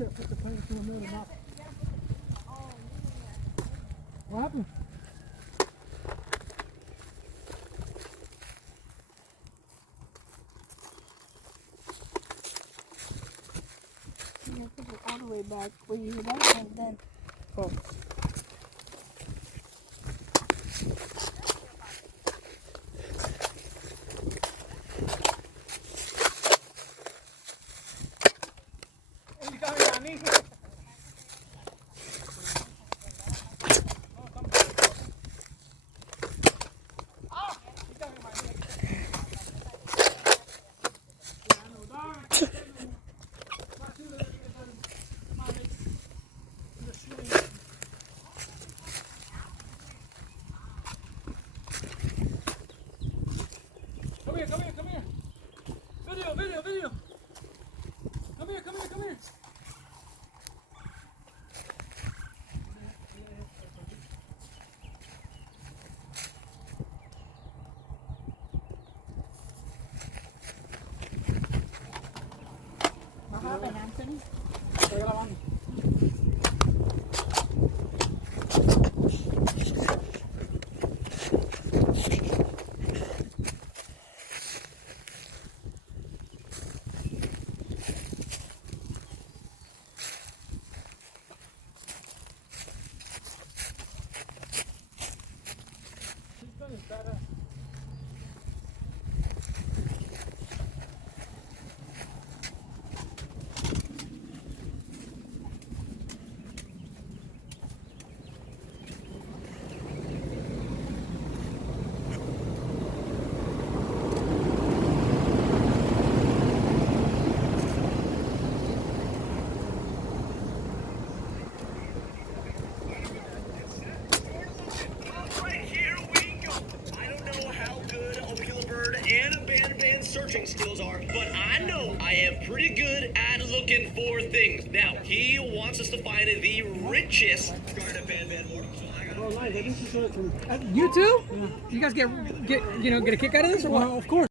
Put the paint in the middle of the What happened? You have to put it all the way back where you were back and then. Oh. Come here. Video. Come here. What happened, Anthony? Estoy grabando. Searching skills are, but I know I am pretty good at looking for things. Now, he wants us to find the richest garden band more. Oh, nice. I think you should. You too? Yeah. You guys get a kick out of this or what? Well, of course.